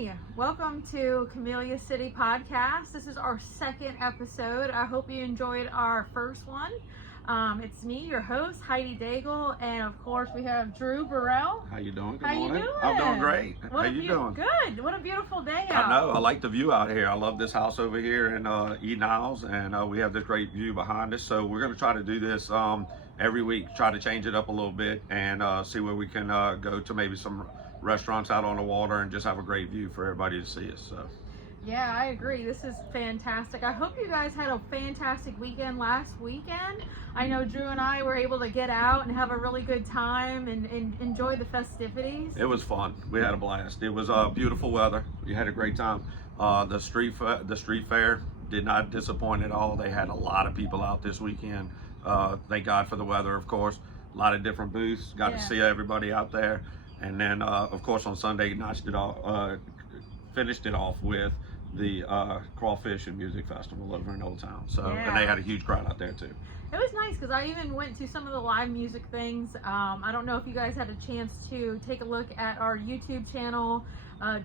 Hi, welcome to Camellia City Podcast. This is our second episode. I hope you enjoyed our first one. It's me, your host, Heidi Daigle, and of course we have Drew Burrell. How you doing? Good How morning. you doing? I'm doing great. How you doing? Good. What a beautiful day out. I know. I like the view out here. I love this house over here in Eden Isles, and we have this great view behind us. So we're going to try to do this every week, try to change it up a little bit, and see where we can go to maybe some restaurants out on the water and just have a great view for everybody to see us. So. Yeah, I agree. This is fantastic. I hope you guys had a fantastic weekend last weekend. I know Drew and I were able to get out and have a really good time and enjoy the festivities. It was fun. We had a blast. It was beautiful weather. We had a great time. The street fair did not disappoint at all. They had a lot of people out this weekend. Thank God for the weather, of course. A lot of different booths. Got to see everybody out there. And then, of course, on Sunday, finished it off with the Crawfish and Music Festival over in Old Town. So, and they had a huge crowd out there too. It was nice because I even went to some of the live music things. I don't know if you guys had a chance to take a look at our YouTube channel.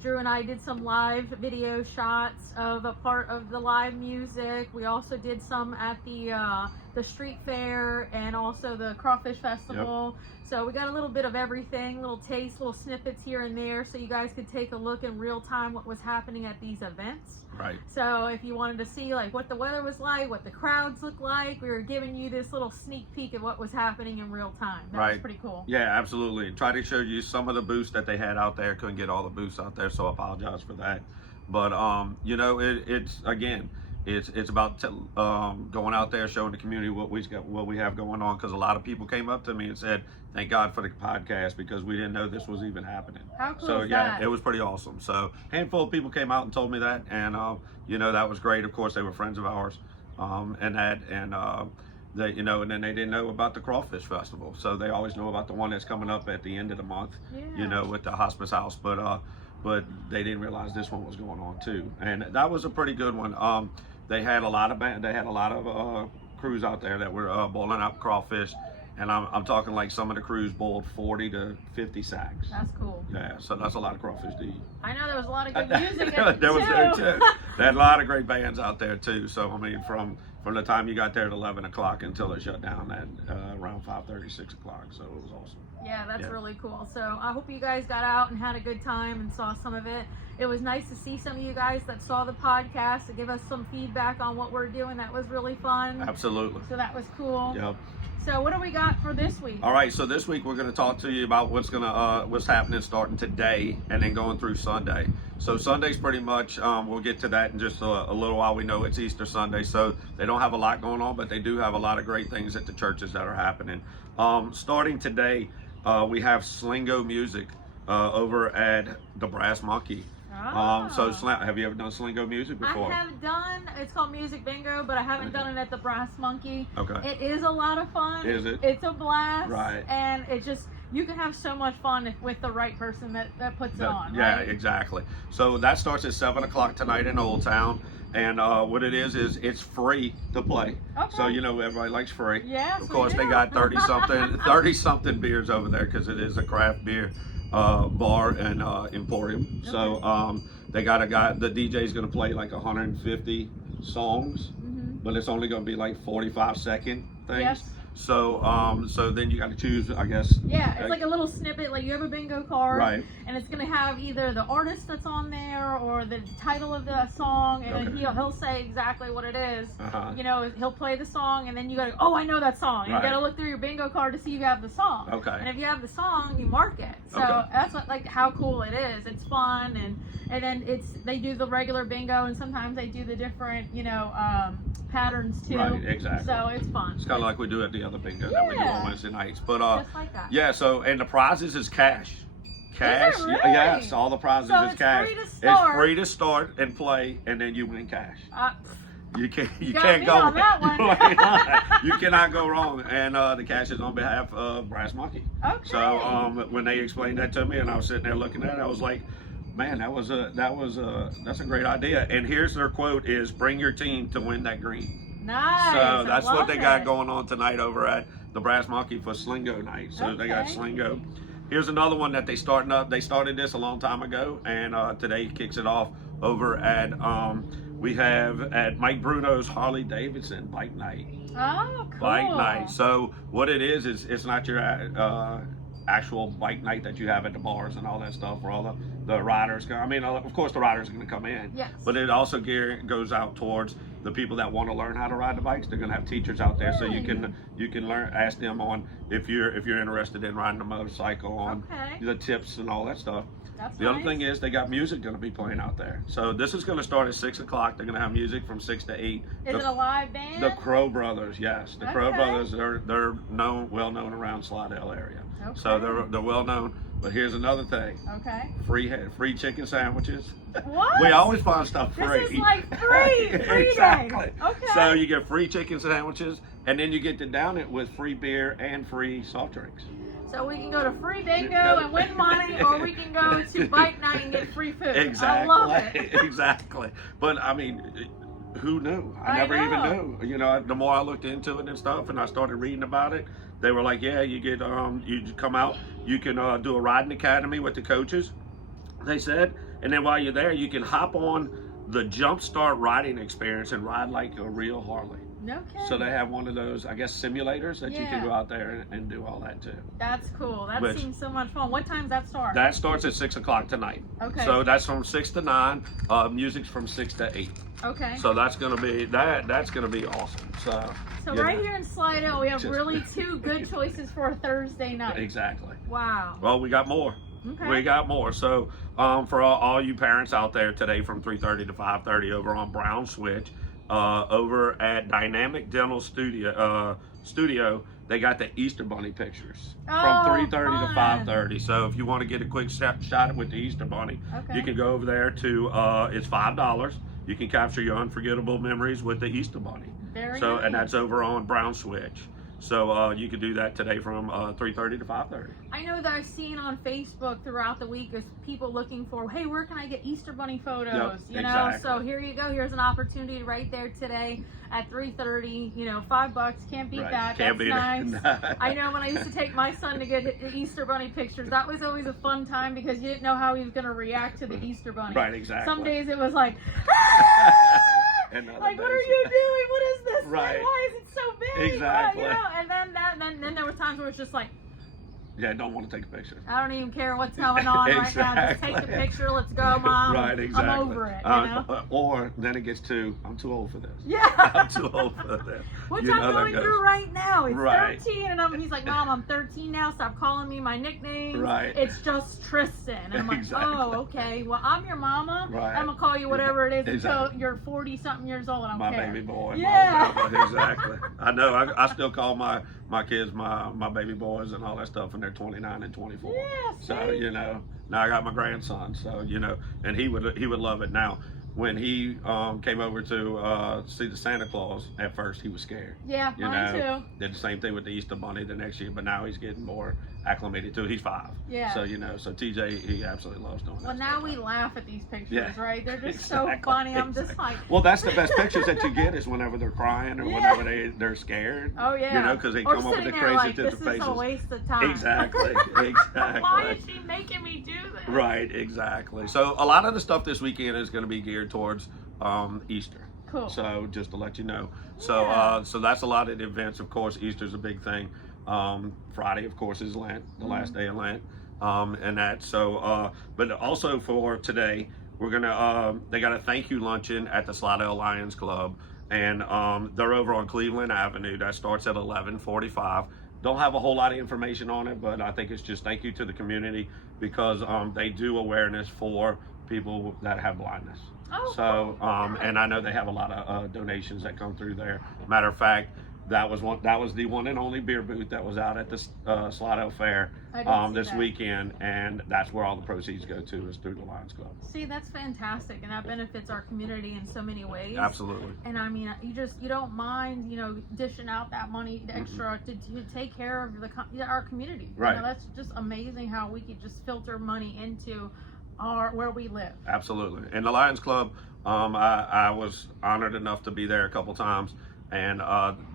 Drew and I did some live video shots of a part of the live music. We also did some at the street fair and also the Crawfish Festival. Yep. So we got a little bit of everything, little taste, little snippets here and there, so you guys could take a look in real time what was happening at these events. Right. So if you wanted to see like what the weather was like, what the crowds looked like, we were giving you this little sneak peek of what was happening in real time. That was pretty cool. Yeah, absolutely. Try to show you some of the booths that they had out there. Couldn't get all the booths out there, so I apologize for that. But you know, it's about going out there, showing the community what we have going on. Because a lot of people came up to me and said, "Thank God for the podcast," because we didn't know this was even happening. How cool so is yeah, that? It was pretty awesome. So a handful of people came out and told me that, and you know, that was great. Of course, they were friends of ours, they, you know, and then they didn't know about the Crawfish Festival. So they always know about the one that's coming up at the end of the month. Yeah. You know, with the hospice house, but they didn't realize this one was going on too, and that was a pretty good one. They had a lot of crews out there that were boiling up crawfish, and I'm talking like some of the crews boiled 40 to 50 sacks. That's cool. Yeah, so that's a lot of crawfish to eat. I know there was a lot of good music there was too. They had a lot of great bands out there too. So I mean, from the time you got there at 11 o'clock until it shut down at around 5:30, 6 o'clock. So it was awesome. Yeah, that's really cool. So I hope you guys got out and had a good time and saw some of it. It was nice to see some of you guys that saw the podcast to give us some feedback on what we're doing. That was really fun. Absolutely. So that was cool. Yep. So what do we got for this week? All right, so this week we're going to talk to you about what's happening starting today and then going through Sunday. So Sunday's pretty much, we'll get to that in just a little while. We know it's Easter Sunday, so they don't have a lot going on, but they do have a lot of great things at the churches that are happening. Starting today, we have Slingo Music over at the Brass Monkey. So have you ever done Slingo Music before? I have done. It's called Music Bingo, but I haven't done it at the Brass Monkey. Okay. It is a lot of fun. Is it? It's a blast. Right. And it just, you can have so much fun with the right person that puts it on. Yeah, right? Exactly. So that starts at 7 o'clock tonight in Old Town. And what it is it's free to play. Okay. So, you know, everybody likes free. Yes, of course, they got 30-something beers over there because it is a craft beer bar and emporium. Okay. So they got a guy, the DJ's going to play like 150 songs, but it's only going to be like 45-second things. Yes. So so then you got to choose, I guess. Yeah, it's like a little snippet. Like you have a bingo card, right? And it's gonna have either the artist that's on there or the title of the song, and then he'll say exactly what it is. You know, he'll play the song, and then you gotta, oh, I know that song. And you gotta look through your bingo card to see you have the song. Okay. And if you have the song, you mark it. So that's what, like, how cool it is. It's fun, and then they do the regular bingo, and sometimes they do the different, you know, patterns too. Right, exactly. So it's fun. It's kind of like we do at the other bingo that we do on Wednesday nights. But just like that. yeah, so and the prizes is cash. Cash, is it really? Yes, all the prizes is cash. Free to start. It's free to start and play, and then you win cash. You can't go on that one. You cannot go wrong. And the cash is on behalf of Brass Monkey. Okay. So when they explained that to me, and I was sitting there looking at it, I was like, man, that's a great idea. And here's their quote: "Is bring your team to win that green." Nice. So that's what they got going on tonight over at the Brass Monkey for Slingo night. So they got Slingo. here's another one that they starting up. They started this a long time ago, and today kicks it off over at we have at Mike Bruno's Harley Davidson bike night. Oh, cool. Bike night. So what it is it's not your actual bike night that you have at the bars and all that stuff where all the riders go. I mean, of course the riders are going to come in. Yes. But it also goes out towards the people that want to learn how to ride the bikes. They're going to have teachers out there, so you can learn, ask them on if you're interested in riding a motorcycle, on the tips and all that stuff. That's the other thing is they got music going to be playing out there. So this is going to start at 6 o'clock. They're going to have music from 6 to 8. Is it a live band? The Crow Brothers, yes. The Crow Brothers, they're well known around Slidell area. Okay. So they're well known. But here's another thing. Okay. Free chicken sandwiches. What? We always find stuff free. This is like free Exactly. day. Okay. So you get free chicken sandwiches, and then you get to down it with free beer and free soft drinks. So we can go to free bingo and win money, or we can go to bike night and get free food. Exactly. I love it. Exactly. But I mean, who knew? I never even knew. You know, the more I looked into it and stuff, and I started reading about it, they were like, yeah, you get you come out, you can do a riding academy with the coaches, they said, and then while you're there, you can hop on the Jumpstart riding experience and ride like a real Harley. No kidding. So they have one of those, I guess, simulators that you can go out there and do all that too. That's cool. That seems so much fun. What time does that start? That starts at 6 o'clock tonight. Okay. So that's from 6 to 9. Music's from 6 to 8. Okay. So that's gonna be that's gonna be awesome. So right here in Slidell, we have really two good choices for a Thursday night. Exactly. Wow. Well, we got more. Okay. We got more. So for all you parents out there today, from 3:30 to 5:30 over on Brown Switch, over at Dynamic Dental Studio, they got the Easter Bunny pictures from 3:30 to 5:30. So if you want to get a quick shot with the Easter Bunny, you can go over there to it's $5. You can capture your unforgettable memories with the Easter Bunny. Very nice. nice. And that's over on Brown Switch. So you can do that today from 3:30 to 5:30. I know that I've seen on Facebook throughout the week is people looking for, hey, where can I get Easter Bunny photos? Yep, know, so here you go. Here's an opportunity right there today at 3:30. You know, $5. Can't beat that. Can't beat nice. It. I know when I used to take my son to get Easter Bunny pictures, that was always a fun time because you didn't know how he was going to react to the Easter Bunny. Right, exactly. Some days it was like, like, what are you doing? What is this? Right. Why is it so big? Exactly. You know? And then there were times where it's just like, yeah, I don't want to take a picture. I don't even care what's going on right now. Just take the picture. Let's go, Mom. Right, exactly. I'm over it. You know? Or then it gets to, I'm too old for this. Yeah. I'm too old for this. Which I'm going through right now. It's right. 13, and he's like, Mom, I'm 13 now. Stop calling me my nicknames. Right. It's just Tristan. And I'm like, oh, okay. Well, I'm your mama. Right. I'm gonna call you whatever it is exactly. until you're 40-something years old. I don't my care. Baby boy. Yeah. Exactly. I know. I still call my kids my baby boys and all that stuff, and they're 29 and 24. Yeah, so you know, now I got my grandson, so you know, and he would love it. Now when he came over to see the Santa Claus, at first he was scared. Yeah, mine too. Did the same thing with the Easter Bunny the next year, but now he's getting more acclimated to it. He's 5. Yeah. So you know, so TJ, he absolutely loves doing that. Well, now we laugh at these pictures, right? They're just so Exactly. funny. I'm just like. Well, that's the best pictures that you get is whenever they're crying or whenever they're scared. Oh yeah. You know, because they or come up with the there crazy like, different this faces. is a waste of time. Exactly. Exactly. Why is she making me do this? Right. Exactly. So a lot of the stuff this weekend is going to be geared towards Easter. Cool. So just to let you know. So so that's a lot of the events. Of course, Easter's a big thing. Friday, of course, is Lent, the last day of Lent, and that. So, but also for today, we're gonna. They got a thank you luncheon at the Slidell Lions Club, and they're over on Cleveland Avenue. That starts at 11:45. Don't have a whole lot of information on it, but I think it's just thank you to the community because they do awareness for people that have blindness. Oh, so, and I know they have a lot of donations that come through there. Matter of fact, that was the one and only beer booth that was out at the Slidell Fair this weekend, and that's where all the proceeds go to is through the Lions Club. See, that's fantastic, and that benefits our community in so many ways. Absolutely. And I mean, you don't mind, you know, dishing out that money extra to take care of our community. Right. You know, that's just amazing how we could just filter money into where we live. Absolutely. And the Lions Club, I was honored enough to be there a couple times, and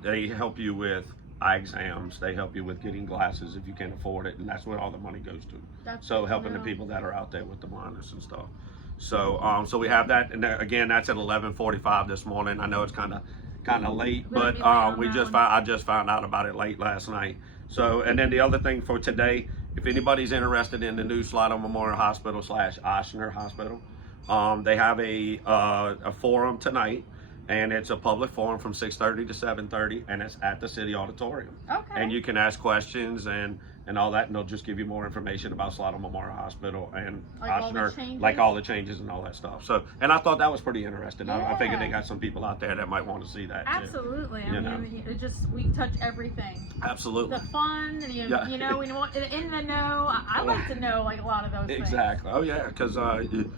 they help you with eye exams. They help you with getting glasses if you can't afford it, and that's where all the money goes to. That's So good to helping the know. people that are out there with the blindness and stuff. So so we have that, and again, that's at 11:45 this morning. I know it's kind of late, Gonna but be late on we that just one. I just found out about it late last night. So, and then the other thing for today, if anybody's interested in the new Slidell Memorial Hospital / Ochsner Hospital, they have a forum tonight, and it's a public forum from 6:30 to 7:30, and it's at the city auditorium. Okay. And you can ask questions and all that, and they'll just give you more information about Slidell Memorial Hospital and Like all the Ochsner, changes? like all the changes and all that stuff. So, and I thought that was pretty interesting. I figured they Yeah. got some people out there that might want to see that too. Absolutely. I You know. mean, it just, we touch everything. Absolutely. The fun, and Yeah. you know, we want in the know. I like to know like a lot of those things. Exactly. Oh yeah, because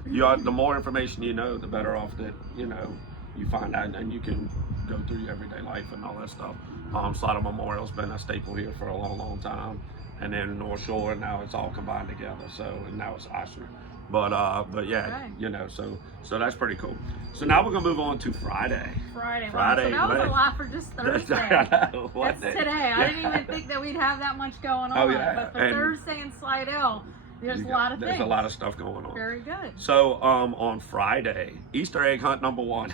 you are, the more information you know, the better off that you find out, and you can go through your everyday life and all that stuff. Slidell Memorial's been a staple here for a long time, and then North Shore, and now it's all combined together. So, and now it's Ochsner. But yeah, Okay. so that's pretty cool. So now we're gonna move on to Friday. Friday. Wow. Friday, So that was man. a lot for just Thursday. What That's day? today. I didn't even think that we'd have that much going on. Oh, yeah. But for And Thursday in Slidell, there's a lot of things. There's a lot of stuff going on. Very good. So on Friday, Easter egg hunt number 1.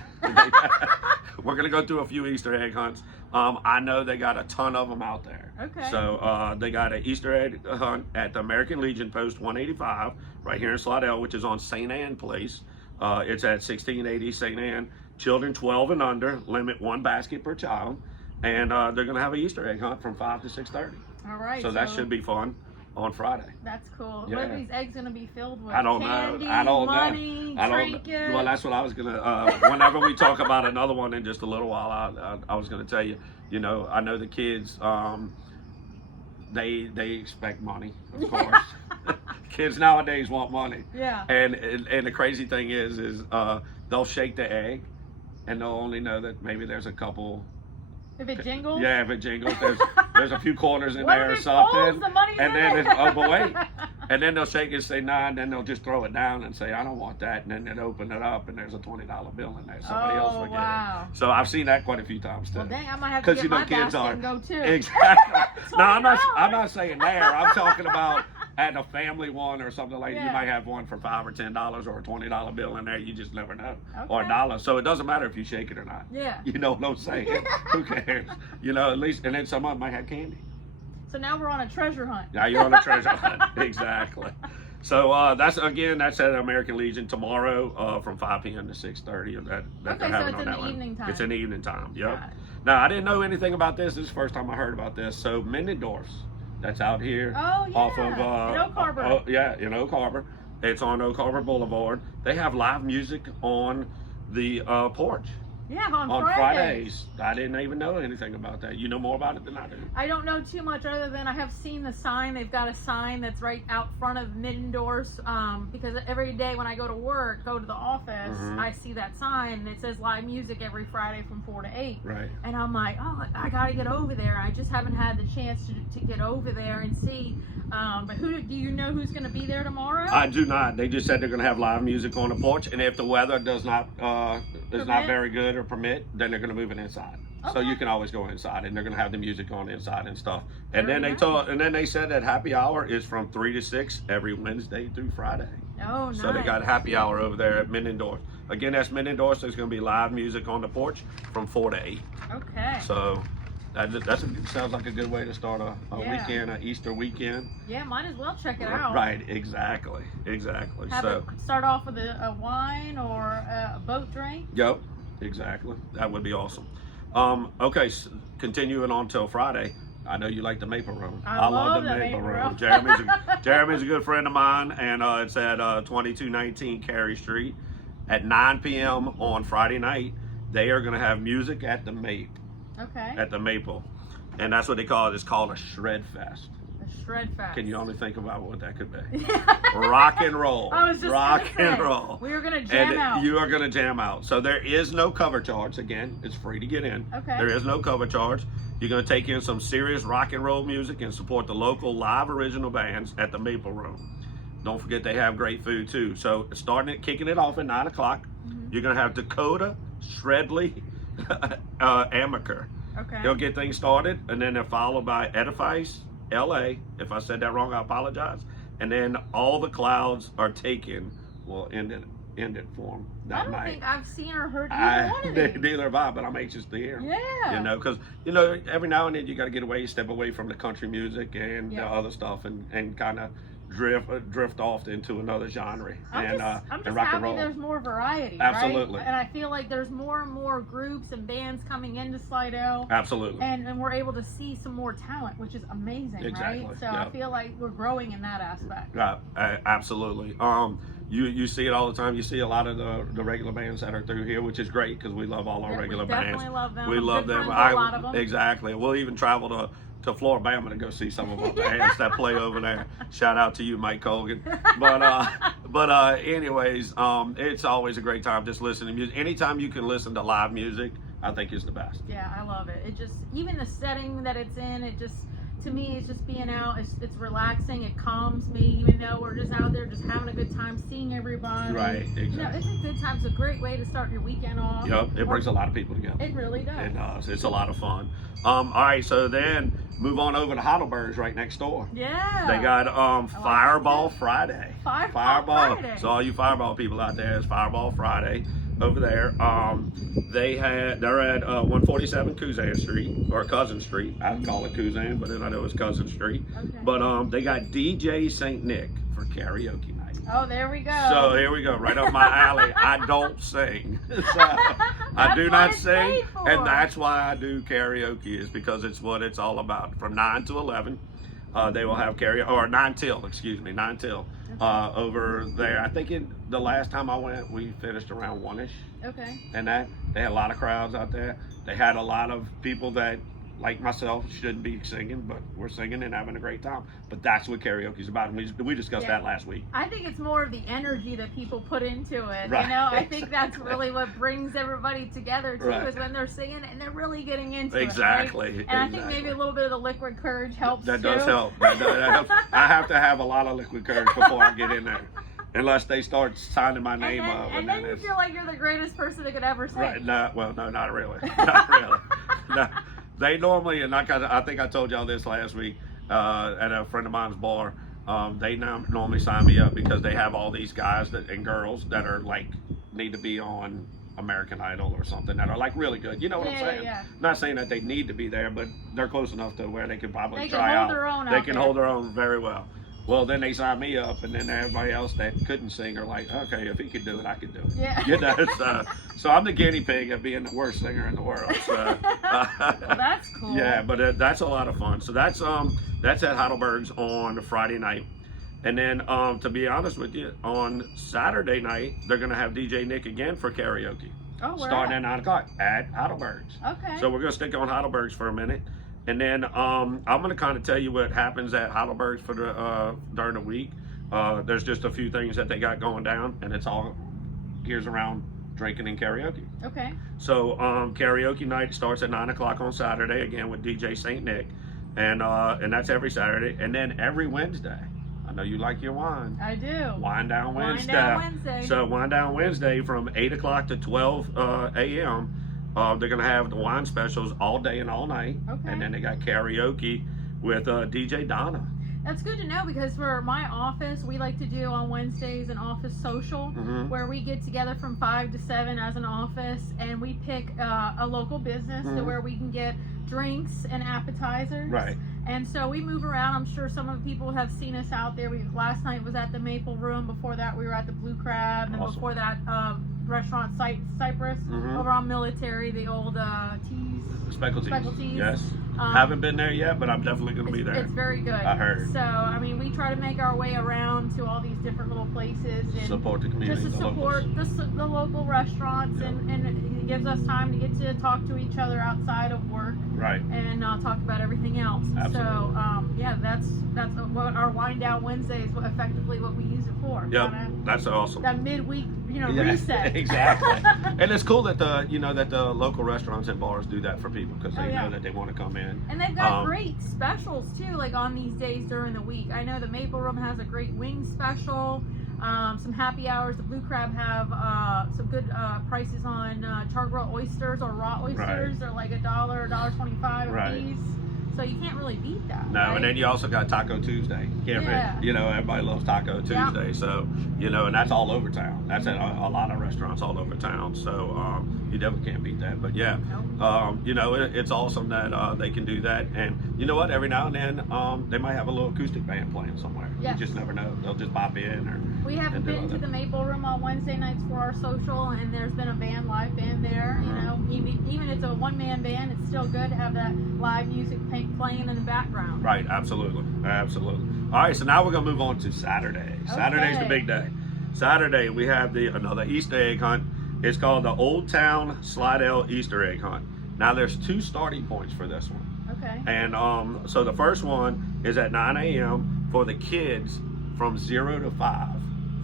We're gonna go through a few Easter egg hunts. I know they got a ton of them out there. Okay. So they got an Easter egg hunt at the American Legion Post 185 right here in Slidell, which is on St. Anne Place. It's at 1680 St. Anne. Children 12 and under, limit 1 basket per child, and they're gonna have an Easter egg hunt from 5 to 6:30. All right. So that should be fun on Friday. That's cool. Yeah. What are these eggs going to be filled with? I don't Candy, know. I don't money, know. I don't. trinkets? Well, that's what I was gonna. Whenever we talk about another one in just a little while, I was gonna tell you. You know, I know the kids. They expect money, of course. Kids nowadays want money. Yeah. And the crazy thing is they'll shake the egg, and they'll only know that maybe there's a couple. If it jingles? Yeah, if it jingles, there's a few corners in What there or if it something. folds? The money's And in then it. oh, but wait. And then they'll shake it and say nah, and then they'll just throw it down and say I don't want that, and then they'll open it up and there's a $20 bill in there. Somebody else will get wow. it. So I've seen that quite a few times too. Well, dang, I might have to get my basket and go too. Exactly. No, I'm $20. not saying there. I'm talking about at a family one or something like that. You Yeah. might have one for $5 or $10 or a $20 bill in there. You just never know. Or Okay. $1. So it doesn't matter if you shake it or not. Yeah. You know what I'm saying? Who cares? You know, at least, and then some of them might have candy. So now we're on a treasure hunt. Now you're on a treasure hunt. Exactly. So that's at American Legion tomorrow from 5 p.m. to 6:30. That Okay, they're so having it's on in that the one. evening time. It's in the evening time. Yep. Got it. Now I didn't know anything about this. This is the first time I heard about this. So Minnendorf's, that's out here Oh, yeah. off of in Oak Harbor. in Oak Harbor. It's on Oak Harbor Boulevard. They have live music on the porch Yeah, on Fridays. I didn't even know anything about that. You know more about it than I do. I don't know too much other than I have seen the sign. They've got a sign that's right out front of Middendorf's because every day when I go to the office, Mhm. I see that sign and it says live music every Friday from 4 to 8. Right. And I'm like, oh, I got to get over there. I just haven't had the chance to get over there and see. But do you know who's going to be there tomorrow? I do not. They just said they're going to have live music on the porch, and if the weather does not is not Permit? very good or permit, then they're going to move it inside. So Okay. you can always go inside, and they're going to have the music on inside and stuff. And Very then they said that happy hour is from 3 to 6 every Wednesday through Friday. Oh, nice. So they got happy hour over there at Minnendorf. Again, that's Minnendorf. There's going to be live music on the porch from 4 to 8. Okay. So sounds like a good way to start a Yeah. weekend, an Easter weekend. Yeah, might as well check it out. Right, exactly. Have So, it start off with a wine or a boat drink. yep, exactly. That would be awesome. Okay, continuing on till Friday. I know you like the maple room. I love the the maple maple room. room. Jeremy's a good friend of mine, and it's at 2219 Cary Street at 9 p.m. on Friday night. They are going to have music at the Okay. Maple, and that's what they call it. It's called a Shred Fest. The Shred Fest. Can you only think about what that could be? Rock and roll. I was just rock gonna and say, roll. we were gonna jam out. You are gonna jam out. So there is no cover charge. Again, it's free to get in. Okay. There is no cover charge. You're gonna take in some serious rock and roll music and support the local live original bands at the Maple Room. Don't forget they have great food too. So kicking it off at 9 o'clock. Mhm. You're gonna have Dakota Shredley Amaker. Okay. He'll get things started, and then they're followed by Edifice LA. If I said that wrong, I apologize. And then All the Clouds Are Taken will end it for him that I don't night. think I've seen or heard either one of these. Neither have I, but I'm anxious to hear. Yeah. You know, because every now and then you got to get away, step away from the country music and the other stuff, and kind of drift off into another genre. I'm just rock and happy roll. there's more variety. Absolutely. Right? And I feel like there's more and more groups and bands coming into Slidell. Absolutely. And we're able to see some more talent, which is amazing, Exactly. right? So Yep. I feel like we're growing in that aspect. Absolutely. You see it all the time. You see a lot of the regular bands that are through here, which is great because we love all our regular we bands. definitely love them. We I'm love good them. friends with a lot of them. Exactly. We'll even travel to Floribama to go see some of our bands that play over there. Shout out to you, Mike Colgan. But anyways, it's always a great time just listening to music. Anytime you can listen to live music, I think is the best. Yeah, I love it. It just, even the setting that it's in, it just, to me, it's just being out. It's relaxing. It calms me, even though we're just out there just having a good time, seeing everybody. Right, exactly. You know, it's a good time. It's a great way to start your weekend off. Yep, it brings a lot of people together. It really does. It does. It's a lot of fun. All right, so then move on over to Heidelberg's right next door. Yeah. They got Fireball Friday. Fireball Friday. So all you Fireball people out there, it's Fireball Friday over there. They're at 147 Cousin Street, or Cousin Street. I call it Cousin, but then I know it's Cousin Street. Okay. But they got DJ St. Nick for karaoke night. Oh, there we go. So here we go, right up my alley. I don't sing. So I do not sing, and that's why I do karaoke, is because it's what it's all about. From 9 to 11, they will have karaoke, or 9 till over there. I think the last time I went, we finished around 1-ish. Okay. And that they had a lot of crowds out there. They had a lot of people that, like myself, shouldn't be singing, but we're singing and having a great time. But that's what karaoke is about. We discussed that last week. I think it's more of the energy that people put into it. Right. You know, I think that's really what brings everybody together too, Right. is when they're singing and they're really getting into Exactly. it. Right? And I think maybe a little bit of the liquid courage helps That too. does help. That helps. I have to have a lot of liquid courage before I get in there. Unless they start signing my name up. And then you feel like you're the greatest person that could ever sing. Right, no, not really. Not really. No. They normally, and I think I told y'all this last week at a friend of mine's bar, they normally sign me up because they have all these guys and girls that are like, need to be on American Idol or something, that are like really good. You know what I'm saying? Yeah. Not saying that they need to be there, but they're close enough to where they can probably They try can hold out. their own They out can there. hold their own very well. Well, then they sign me up, and then everybody else that couldn't sing are like, okay, if he could do it, I could do it. Yeah. You know, so I'm the guinea pig of being the worst singer in the world. So, Well, that's cool. yeah, but that's a lot of fun. So that's at Heidelberg's on Friday night. And then, to be honest with you, on Saturday night, they're going to have DJ Nick again for karaoke. Oh, where starting at? at 9 o'clock at Heidelberg's. Okay. So we're going to stick on Heidelberg's for a minute. And then I'm going to kind of tell you what happens at Heidelberg's for during the week. There's just a few things that they got going down, and it's all gears around drinking and karaoke. Okay. So karaoke night starts at 9 o'clock on Saturday, again with DJ St. Nick. And that's every Saturday. And then every Wednesday, I know you like your wine. I do. Wine Down Wednesday. Wine Down Wednesday. So Wine Down Wednesday from 8 o'clock to 12 a.m. They're going to have the wine specials all day and all night. Okay. And then they got karaoke with DJ Donna. That's good to know, because for my office, we like to do on Wednesdays an office social where we get together from 5 to 7 as an office, and we pick a local business to where we can get drinks and appetizers. Right. And so we move around. I'm sure some of the people have seen us out there. Last night was at the Maple Room. Before that, we were at the Blue Crab. And Awesome. before that, restaurant Cypress over on Military, the old Teas. Speckled Teas. Yes. Um, Haven't been there yet, but I'm definitely going to be there. It's very good. I heard. So, I mean, we try to make our way around to all these different little places and Support the community. just to the support locals. the local restaurants, Yeah. and it gives us time to get to talk to each other outside of work Right. and talk about everything else. Absolutely. So, yeah, that's what our Wind Down Wednesday is, what we use it for. Yep. Kinda That's awesome. that midweek, Yeah, reset. Exactly. And it's cool that the local restaurants and bars do that for people, because they know that they want to come in. And they've got great specials too, like on these days during the week. I know the Maple Room has a great wing special. some happy hours. The Blue Crab have some good prices on char-grilled oysters or raw oysters. Right. They're like $1, $1.25 a Right. piece. So you can't really beat that. No, right? and then you also got Taco Tuesday. Yeah. You know, everybody loves Taco Tuesday. So, you know, and that's all over town. That's at a lot of restaurants all over town. So you definitely can't beat that. But yeah, Nope. you know, it's awesome that they can do that. And you know what? Every now and then they might have a little acoustic band playing somewhere. Yes. You just never know. They'll just pop in or. We have been to the Maple Room on Wednesday nights for our social, and there's been a live band there. You know, even if it's a one-man band, it's still good to have that live music playing in the background. Right, absolutely. Absolutely. All right, so now we're going to move on to Saturday. Okay. Saturday's the big day. Saturday, we have another Easter egg hunt. It's called the Old Town Slidell Easter egg hunt. Now, there's 2 starting points for this one. Okay. And so the first one is at 9 a.m. for the kids from 0 to 5.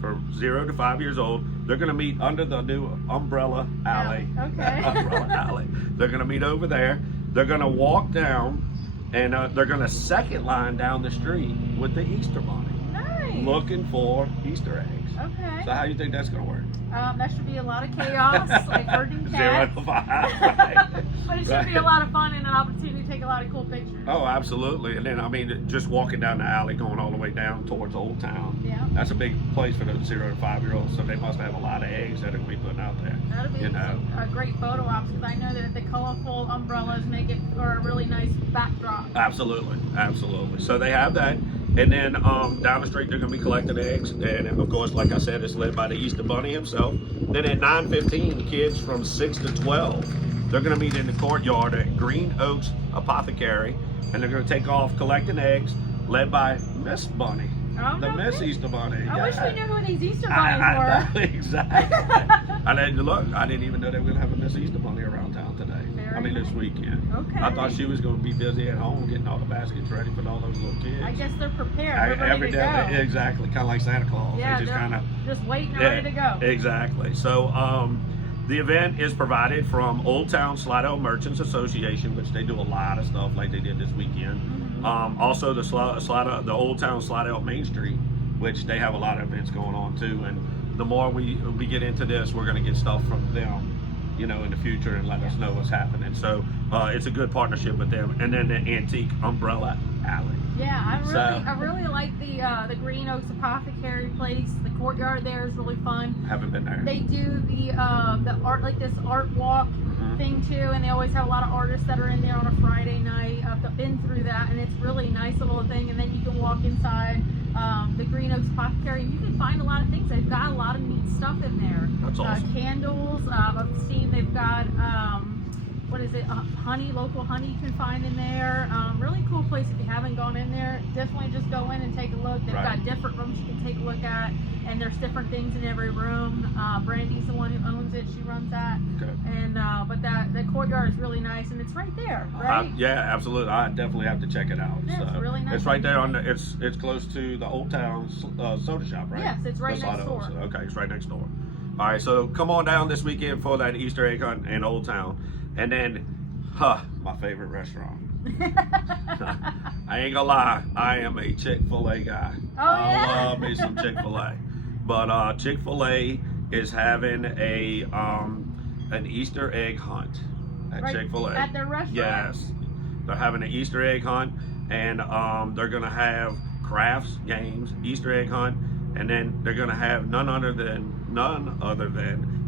From 0 to 5 years old. They're going to meet under the new Umbrella Alley. Okay. Umbrella Alley. They're going to meet over there. They're going to walk down, and they're going to second line down the street with the Easter Bunny. Nice. Looking for Easter eggs. Okay. So how do you think that's going to work? That should be a lot of chaos, like herding 0 cats. to 5. Right. But it should be a lot of fun and an opportunity to take a lot of cool pictures. Oh, absolutely. And then, I mean, just walking down the alley, going all the way down towards Old Town. Yeah. That's a big place for those 0 to 5 year olds. So they must have a lot of eggs that they're going to be putting out there. That'll be a great photo ops, because I know that the colorful umbrellas make it for a really nice backdrop. Absolutely, absolutely. So they have that, and then down the street they're going to be collecting eggs, and of course, like I said, it's led by the Easter Bunny himself. Then at 9:15, the kids from 6 to 12, they're going to meet in the courtyard at Green Oaks Apothecary, and they're going to take off collecting eggs, led by Miss Bunny. Oh, The no Miss kidding. Easter Bunny. I wish we knew who these Easter I bunnies know, were. exactly. I didn't look. I didn't even know they were gonna have a Miss Easter Bunny around town today. This weekend. Okay. I thought she was gonna be busy at home getting all the baskets ready for all those little kids. I guess they're prepared. They're ready to go. Exactly, kind of like Santa Claus. Yeah, they just kind of just waiting and ready to go. Exactly. So the event is provided from Old Town Slidell Merchants Association, which they do a lot of stuff like they did this weekend. Mm-hmm. Also the Old Town Slidell Main Street, which they have a lot of events going on too. And the more we get into this, we're going to get stuff from them, you know, in the future, and let us know what's happening. So it's a good partnership with them. And then the Antique Umbrella Alley. Yeah, I really like the Green Oaks Apothecary place. The courtyard there is really fun. Haven't been there. They do the art, like this art walk thing too, and they always have a lot of artists that are in there on a Friday night. I've been through that, and it's really nice little thing. And then you can walk inside the Green Oaks Apothecary, and you can find a lot of things. They've got a lot of neat stuff in there. That's awesome. Candles. I've seen they've got what is it? Honey, local honey you can find in there. Really cool place. If you haven't gone in there, definitely just go in and take a look. They've got different rooms you can take a look at, and there's different things in every room. Brandy's the one who owns it. She runs that. Okay. And but that courtyard is really nice, and it's right there, right? Yeah, absolutely. I definitely have to check it out. Yeah, it's really nice. It's right there on the. It's close to the Old Town soda shop, right? Yes, it's right next door. Okay, it's right next door. All right, so come on down this weekend for that Easter egg hunt in Old Town, and then, my favorite restaurant. I ain't gonna lie, I am a Chick-fil-A guy. I love me some Chick-fil-A, but Chick-fil-A is having an Easter egg hunt at Chick-fil-A. At their restaurant? Yes, they're having an Easter egg hunt, and they're gonna have crafts, games, Easter egg hunt, and then they're gonna have none other than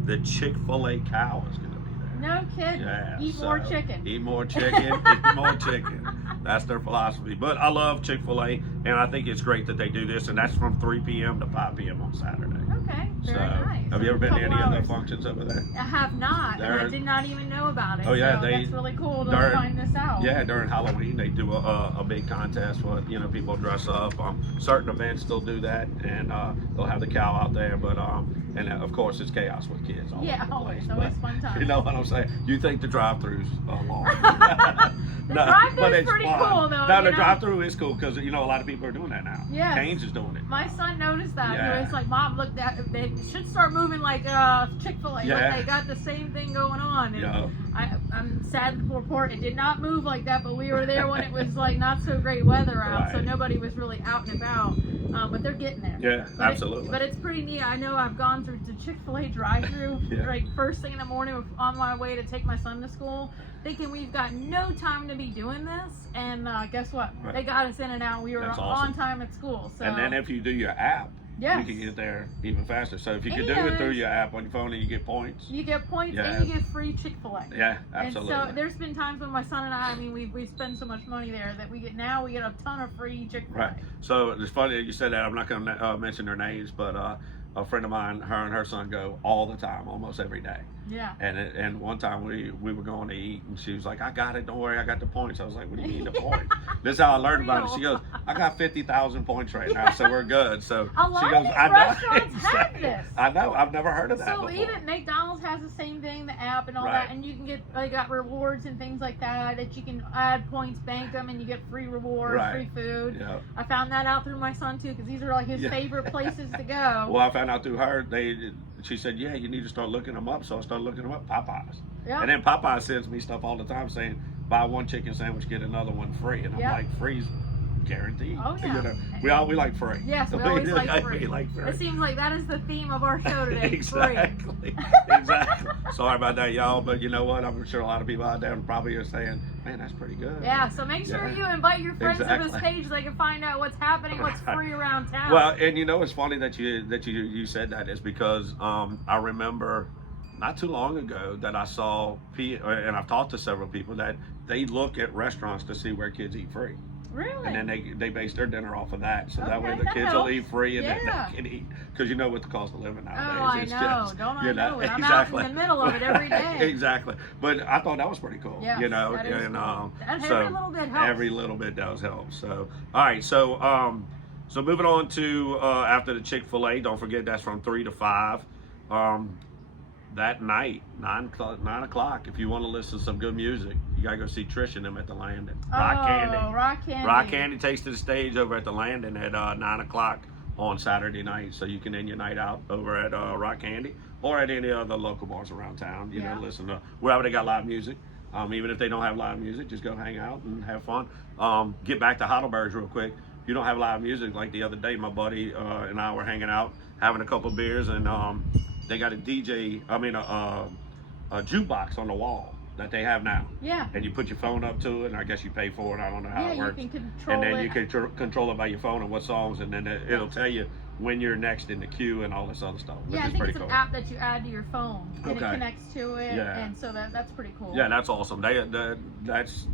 the Chick-fil-A cow is gonna be there. No kidding. Yeah, Eat more chicken. Eat more chicken. Eat more chicken. That's their philosophy. But I love Chick-fil-A, and I think it's great that they do this, and that's from 3 p.m. to 5 p.m. on Saturday. Okay, very nice. Have you ever been to any of their functions over there? I have not, and I did not even know about it. Oh yeah, so that's really cool to find this out. Yeah, during Halloween they do a big contest where people dress up. Certain events still do that, and they'll have the cow out there. But and of course it's chaos with kids. Always fun time. You know what I'm saying? You think the drive-through's long? The drive-thru's pretty cool though. No, the drive-thru is cool because a lot of people are doing that now. Yeah. Canes is doing it. My son noticed that. Yeah. He was like, "Mom, look, they should start moving like Chick-fil-A. Yeah. Like they got the same thing going on." And I'm sad to report it did not move like that, but we were there when it was like not so great weather out, so nobody was really out and about. but they're getting there. Yeah, but absolutely. But it's pretty neat. I know I've gone through the Chick-fil-A drive-through like first thing in the morning on my way to take my son to school, thinking we've got no time to be doing this, and guess what? Right. They got us in and out. We were on time at school. So. And then if you do your app, yes. you can get there even faster. So if you can do And it through your app on your phone, and you get points. You get points and you get free Chick-fil-A. Yeah, absolutely. And so there's been times when my son and I mean, we spend so much money there that we get a ton of free Chick-fil-A. Right. So it's funny that you said that. I'm not going to mention their names, but a friend of mine, her and her son go all the time, almost every day. Yeah. And one time we were going to eat, and she was like, "I got it. Don't worry, I got the points." I was like, "What do you mean the points?" This is how I learned about it. She goes, "I got 50,000 points right now, so we're good." So a lot she goes, of these "I know." restaurants have this. I know. I've never heard of that So before. even McDonald's has the same thing, the app and all that, and you can get they got rewards and things like that you can add points, bank them, and you get free rewards, free food. Yeah. I found that out through my son too, because these are like his favorite places to go. Well, I found out through her. She said, "Yeah, you need to start looking them up." So I started looking them up. Popeyes. Yeah. And then Popeyes sends me stuff all the time saying, "Buy one chicken sandwich, get another one free." And I'm like, "Free's guaranteed." Oh yeah. You know, we like free. Yes, we always like free. It seems like that is the theme of our show today. Exactly. Exactly. Sorry about that, y'all, but you know what? I'm sure a lot of people out there probably are saying, "Man, that's pretty good." Yeah. So make sure you invite your friends to this page so they can find out what's happening, what's free around town. Well, and you know, it's funny that you said that is because I remember not too long ago that I saw, and I've talked to several people that they look at restaurants to see where kids eat free. Really? And then they base their dinner off of that, so that way the kids will eat free and then they can eat, because you know what the cost of living nowadays. Oh, I know. Don't I know it? I'm out in the middle of it every day. Exactly. But I thought that was pretty cool. Yes, you know, that is and cool. so every little bit helps. Every little bit does help. So all right, so moving on to after the Chick-fil-A, don't forget that's from 3 to 5. That night, 9 o'clock, if you want to listen to some good music, you gotta go see Trish and them at the Landon. Rock Candy. Rock Candy takes to the stage over at the Landon at 9 o'clock on Saturday night. So you can end your night out over at Rock Candy or at any other local bars around town. You know, listen to wherever they got live music. Even if they don't have live music, just go hang out and have fun. Get back to Heidelberg's real quick. If you don't have live music, like the other day, my buddy and I were hanging out, having a couple beers, and they got a jukebox on the wall that they have now. Yeah. And you put your phone up to it, and I guess you pay for it. I don't know how it works. You can control and then you can control it by your phone and what songs, and then it'll tell you when you're next in the queue and all this other stuff. Yeah, I think it's an app that you add to your phone, and it connects to it, and so that's pretty cool. Yeah, that's awesome. That's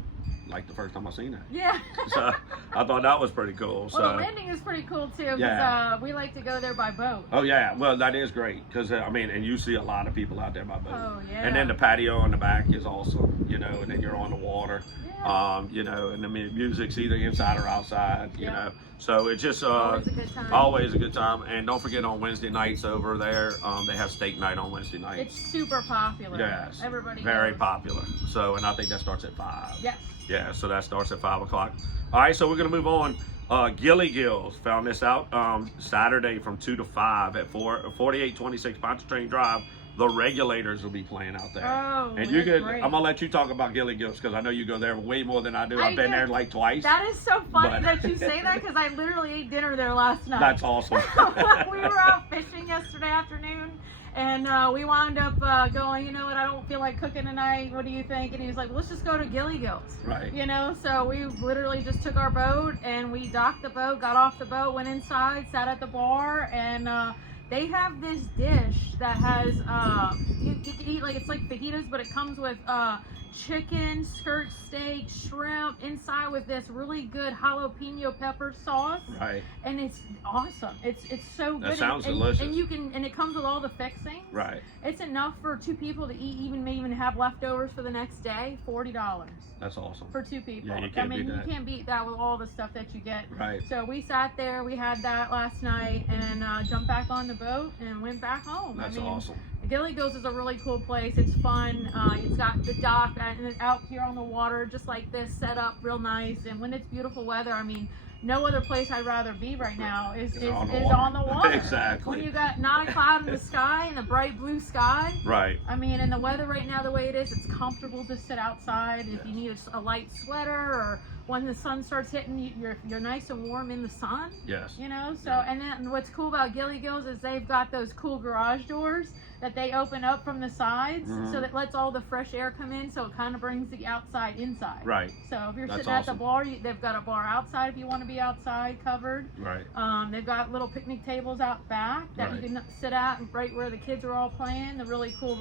like the first time I seen that. Yeah. So I thought that was pretty cool. Well, the Landing is pretty cool too, because we like to go there by boat. Oh yeah, well that is great, because and you see a lot of people out there by boat. Oh yeah. And then the patio on the back is awesome, you know, and then you're on the water. Yeah. You know, and the music's either inside or outside, you know. So it's just always a good time. Always a good time. And don't forget on Wednesday nights over there, they have steak night on Wednesday nights. It's super popular. Yes. Everybody very goes. Popular. So, and I think that starts at 5. Yes. Yeah, so that starts at 5 o'clock. All right, so we're gonna move on. Gilly Gills found this out Saturday from 2 to 5 at 4826 Pontchartrain Drive. The Regulators will be playing out there. Oh, and I'm gonna let you talk about Gilly Gills, because I know you go there way more than I do. I've been there like twice. That is so funny that you say that, because I literally ate dinner there last night. That's awesome. We were out fishing yesterday afternoon, and we wound up going, you know what, I don't feel like cooking tonight. What do you think? And he was like, well, let's just go to Gilly Gills. Right. You know, so we literally just took our boat, and we docked the boat, got off the boat, went inside, sat at the bar, and they have this dish that has, you can eat, like, it's like fajitas, but it comes with chicken, skirt steak, shrimp, inside with this really good jalapeno pepper sauce. Right. And it's awesome. It's so good. That sounds delicious. And it comes with all the fixings. Right. It's enough for 2 people to eat, may even have leftovers for the next day. $40. That's awesome. For 2 people. Yeah, you can't beat that. You can't beat that with all the stuff that you get. Right. So we sat there, we had that last night, and jumped back on the boat and went back home. That's awesome. Gilly Gills is a really cool place. It's fun. It's got the dock and out here on the water, just like this, set up real nice. And when it's beautiful weather, no other place I'd rather be right now is on the water. water. Exactly. When you got not a cloud in the sky and a bright blue sky. Right. I mean, and the weather right now, the way it is, it's comfortable to sit outside. If you need a light sweater, or when the sun starts hitting, you're nice and warm in the sun. Yes. You know, so, and then what's cool about Gilly Gills is they've got those cool garage doors that they open up from the sides, so that lets all the fresh air come in, so it kind of brings the outside inside. Right. So if you're That's sitting at awesome. the bar, they've got a bar outside if you want to be outside covered. Right. They've got little picnic tables out back that you can sit at, right where the kids are all playing. The really cool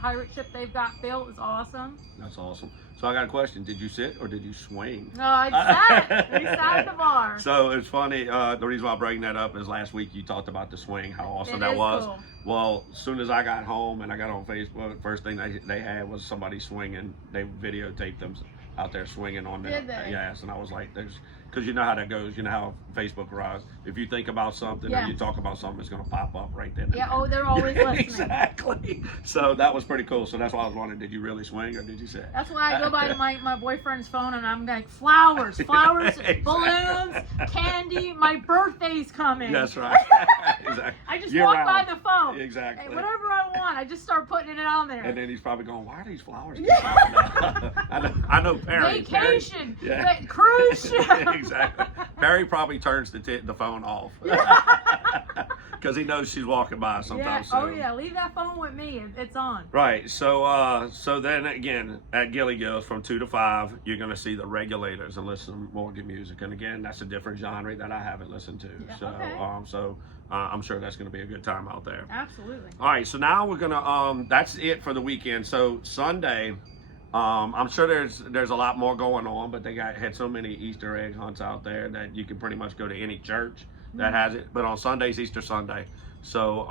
pirate ship they've got built is awesome. That's awesome. So I got a question. Did you sit or did you swing? No, I sat. We sat at the bar. So it's funny. The reason why I'm bringing that up is last week you talked about the swing, how awesome that was. Cool. Well, as soon as I got home and I got on Facebook, first thing they had was somebody swinging. They videotaped them out there swinging on there. Did they? Yes, and I was like, because you know how that goes. You know how Facebook runs. If you think about something or you talk about something, it's going to pop up right then. Yeah. Oh, they're always listening. Exactly. So that was pretty cool. So that's why I was wondering, did you really swing or did you sit? That's why I go by to my boyfriend's phone and I'm like, flowers, Exactly. balloons, candy. My birthday's coming. That's right. Exactly. I just walk by the phone. Exactly. Hey, whatever I want, I just start putting it on there. And then he's probably going, why are these flowers keep popping up? I know Perry. Vacation, Perry, cruise ship. Exactly. Perry probably turns the phone off because he knows she's walking by sometime soon. Oh yeah, leave that phone with me. It's on. Right. So so then again at Gilly Gills from 2 to 5, you're gonna see the Regulators and listen to Morgan music. And again, that's a different genre that I haven't listened to. Yeah, So okay. I'm sure that's gonna be a good time out there. Absolutely. All right. So now we're gonna that's it for the weekend. So Sunday. I'm sure there's a lot more going on, but they had so many Easter egg hunts out there that you can pretty much go to any church that has it. But on Sunday's Easter Sunday, so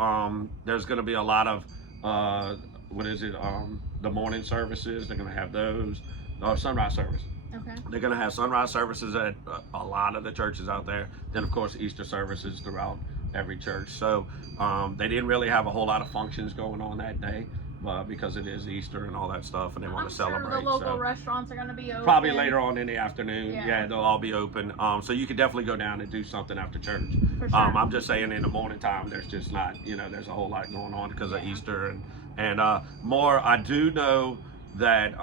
there's going to be a lot of the morning services. They're going to have those sunrise service. Okay. They're going to have sunrise services at a lot of the churches out there. Then of course Easter services throughout every church. So they didn't really have a whole lot of functions going on that day. Because it is Easter and all that stuff, and they want to celebrate. Sure the local restaurants are going to be open. Probably later on in the afternoon. Yeah. Yeah, they'll all be open. So you can definitely go down and do something after church. For sure. I'm just saying in the morning time, there's just not, there's a whole lot going on because of Easter and more. I do know that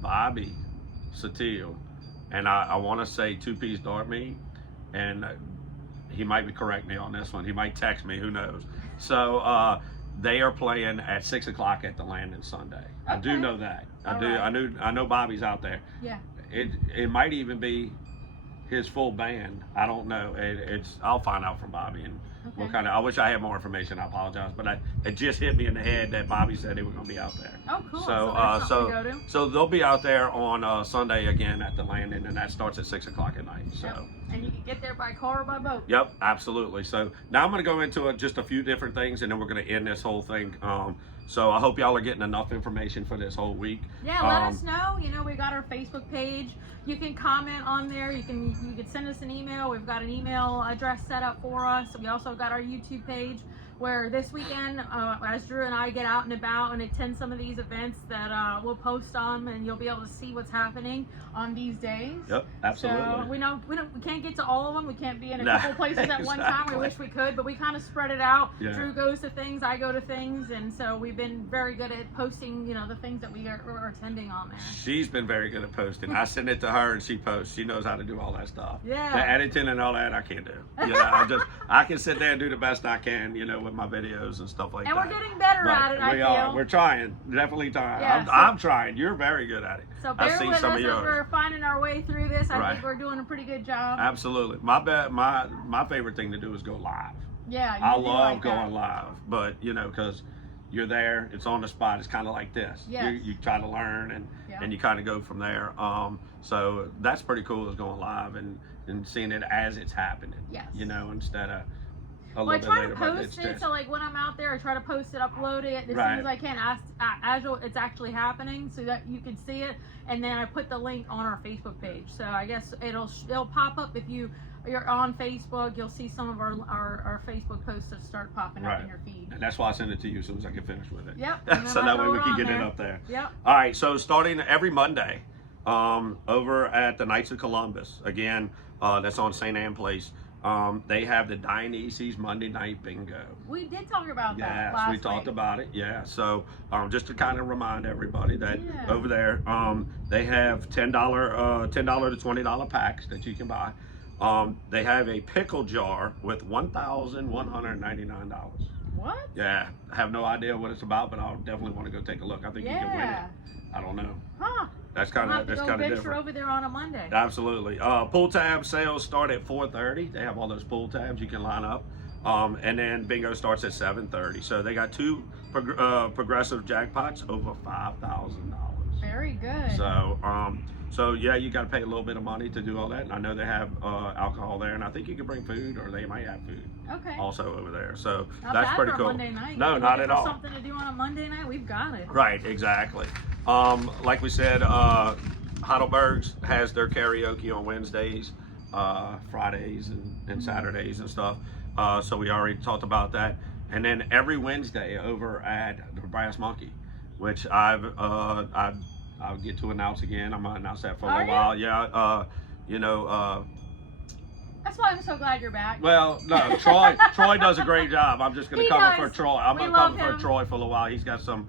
Bobby Satile, and I want to say 2-piece dark meat, and he might correct me on this one. He might text me. Who knows? So. They are playing at 6 o'clock at the Landing Sunday. Okay. I do know that. I know Bobby's out there. Yeah. It might even be his full band. I don't know. I'll find out from Bobby and we'll kind of. I wish I had more information. I apologize, but it just hit me in the head that Bobby said they were going to be out there. Oh, cool. So they'll be out there on Sunday again at the Landing, and that starts at 6 o'clock at night. So. Yep. And you can get there by car or by boat. Yep, absolutely. So now I'm going to go into just a few different things, and then we're going to end this whole thing. So I hope y'all are getting enough information for this whole week. Yeah, let us know. We got our Facebook page. You can comment on there. You can send us an email. We've got an email address set up for us. We also got our YouTube page where this weekend, as Drew and I get out and about and attend some of these events that we'll post on, and you'll be able to see what's happening on these days. Yep, absolutely. So we can't get to all of them. We can't be in a couple places at one time. We wish we could, but we kind of spread it out. Yeah. Drew goes to things, I go to things, and so we've been very good at posting, the things that we are attending on there. She's been very good at posting. I send it to her and she posts. She knows how to do all that stuff. Yeah. The editing and all that I can't do. I can sit there and do the best I can, with my videos and stuff like that. And we're getting better at it, I feel. We're trying. Definitely trying. Yeah, I'm trying. You're very good at it. So bear with us as we're finding our way through this. I think we're doing a pretty good job. Absolutely. My favorite thing to do is go live. Yeah, I love going live, but because you're there, it's on the spot. It's kind of like this. Yes. You try to learn and you kind of go from there. So that's pretty cool is going live and seeing it as it's happening. Yes. Instead of I try to post it, so like when I'm out there, I try to post it, upload it as soon as I can, as it's actually happening, so that you can see it, and then I put the link on our Facebook page. So I guess it'll pop up if you're on Facebook. You'll see some of our Facebook posts that start popping up in your feed. And that's why I send it to you as soon as I get finished with it. Yep. So that way we can get it up there. Yep. All right. So starting every Monday, Over at the Knights of Columbus, again, that's on St. Anne Place. They have the Dionysus Monday Night Bingo. We did talk about that Yes, last we talked week. about it. Yeah, so just to kind of remind everybody that over there, they have $10 to $20 packs that you can buy. They have a pickle jar with $1,199. What? Yeah, I have no idea what it's about, but I'll definitely want to go take a look. I think you can win it. I don't know. Huh? That's kind of different. Over there on a Monday. Absolutely. Pool tab sales start at 4:30. They have all those pool tabs you can line up, and then bingo starts at 7:30. So they got two progressive jackpots over $5,000. Very good. So yeah, you got to pay a little bit of money to do all that. And I know they have alcohol there, and I think you can bring food, or they might have food. Okay. Also over there, so not that's bad pretty for cool. A Monday night. No, not at all. Something to do on a Monday night, we've got it. Right, exactly. Like we said, Heidelberg's has their karaoke on Wednesdays, Fridays, and Saturdays and stuff. So we already talked about that. And then every Wednesday over at the Brass Monkey, which I'll get to announce again. I'm gonna announce that for a little while. Yeah, that's why I'm so glad you're back. Well, no, Troy does a great job. I'm just going to cover for Troy. I'm going to cover for Troy for a little while. He's got some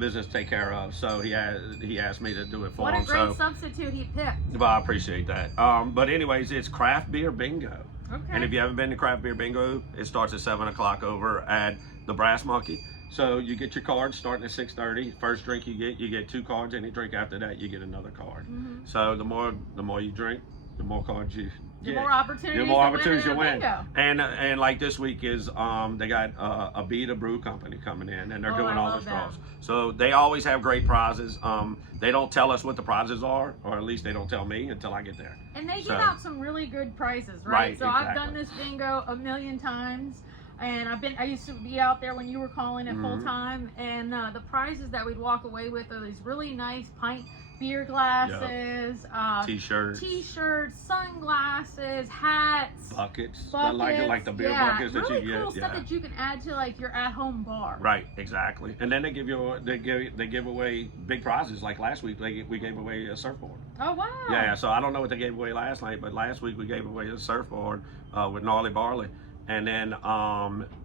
business to take care of, so he asked me to do it for him. What a great substitute he picked. Well, I appreciate that. But anyways, it's craft beer bingo. Okay. And if you haven't been to craft beer bingo, it starts at 7 o'clock over at the Brass Monkey. So you get your cards starting at 6:30. First drink you get 2 cards. Any drink after that, you get another card. Mm-hmm. So the more you drink, the more cards you the get. more opportunities you win. Bingo. And like this week is they got a Beta Brew Company coming in, and they're doing all the straws. So they always have great prizes. They don't tell us what the prizes are, or at least they don't tell me until I get there. And they give out some really good prizes, right? So exactly. I've done this bingo a million times. And I used to be out there when you were calling it full time, and the prizes that we'd walk away with are these really nice pint beer glasses, t-shirts, sunglasses, hats, buckets. Like the beer buckets that you get. Really cool stuff that you can add to like your at-home bar. Right, exactly. And then they give away big prizes. Like last week, we gave away a surfboard. Oh wow! Yeah, so I don't know what they gave away last night, but last week we gave away a surfboard with Gnarly Barley. And then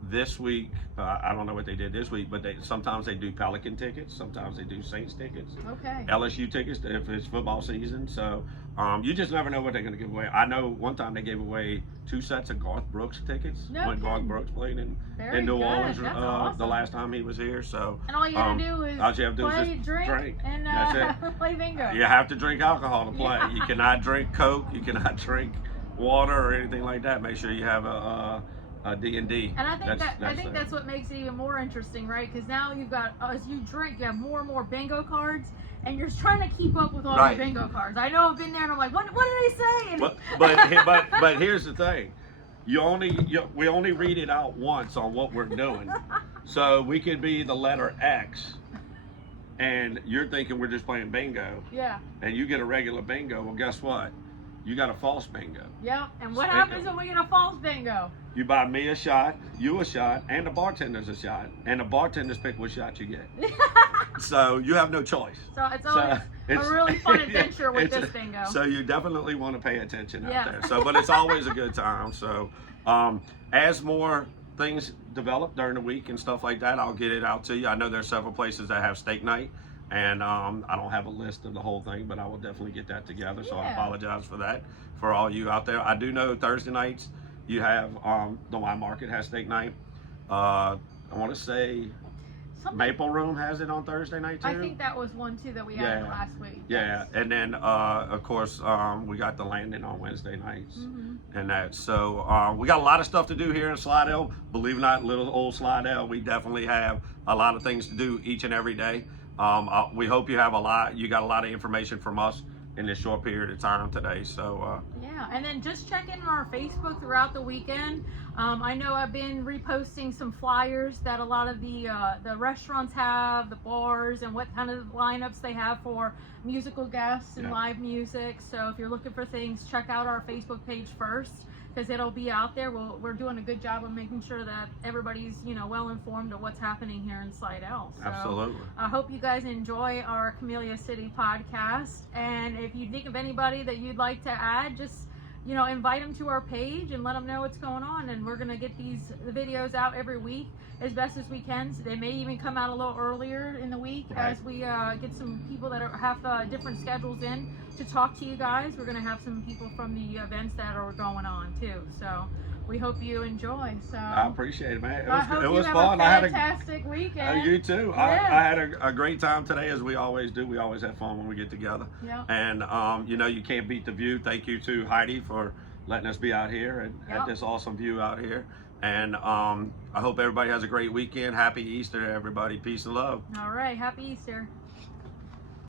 this week, I don't know what they did this week, but sometimes they do Pelican tickets, sometimes they do Saints tickets, LSU tickets if it's football season. So you just never know what they're going to give away. I know one time they gave away 2 sets of Garth Brooks tickets when Garth Brooks played in New Orleans the last time he was here. So and all you have to do is drink and play bingo. You have to drink alcohol to play. You cannot drink Coke. You cannot drink water or anything like that. Make sure you have a D&D. And I think that's what makes it even more interesting, right? Because now you've got, as you drink, you have more and more bingo cards, and you're trying to keep up with all your bingo cards. I know I've been there, and I'm like, what did they say? But here's the thing. We only read it out once on what we're doing. So we could be the letter X, and you're thinking we're just playing bingo. Yeah. And you get a regular bingo. Well, guess what? You got a false bingo. Yeah, and what happens when we get a false bingo? You buy me a shot, you a shot, and the bartender's a shot, and the bartenders pick what shot you get. So you have no choice. So it's always a really fun adventure with this bingo. So you definitely want to pay attention out there. So, but it's always a good time. So as more things develop during the week and stuff like that, I'll get it out to you. I know there's several places that have steak night. And I don't have a list of the whole thing, but I will definitely get that together. So I apologize for that, for all you out there. I do know Thursday nights, you have the Wine Market has steak night. I want to say Maple Room has it on Thursday night too. I think that was one too that we had last week. Yeah, and then of course we got the Landing on Wednesday nights and that. So we got a lot of stuff to do here in Slidell. Believe it or not, little old Slidell, we definitely have a lot of things to do each and every day. We hope you got a lot of information from us in this short period of time today. So yeah, and then just check in on our Facebook throughout the weekend. I know I've been reposting some flyers that a lot of the restaurants have, the bars, and what kind of lineups they have for musical guests and live music. So if you're looking for things, check out our Facebook page first. because it'll be out there. We're doing a good job of making sure that everybody's, you know, well informed of what's happening here in Slidell. So Absolutely. I hope you guys enjoy our Camellia City podcast. And if you think of anybody that you'd like to add, just, you know, invite them to our page and let them know what's going on. And we're going to get these videos out every week as best as we can. So they may even come out a little earlier in the week as we get some people that have different schedules in to talk to you guys. We're going to have some people from the events that are going on too. So we hope you enjoy. So I appreciate it, man. it was fun. A fantastic weekend. You too. Yeah. I had a great time today, as we always do. We always have fun when we get together. Yeah. And you know, you can't beat the view. Thank you to Heidi for letting us be out here and at this awesome view out here. And I hope everybody has a great weekend. Happy Easter, everybody. Peace and love. All right. Happy Easter.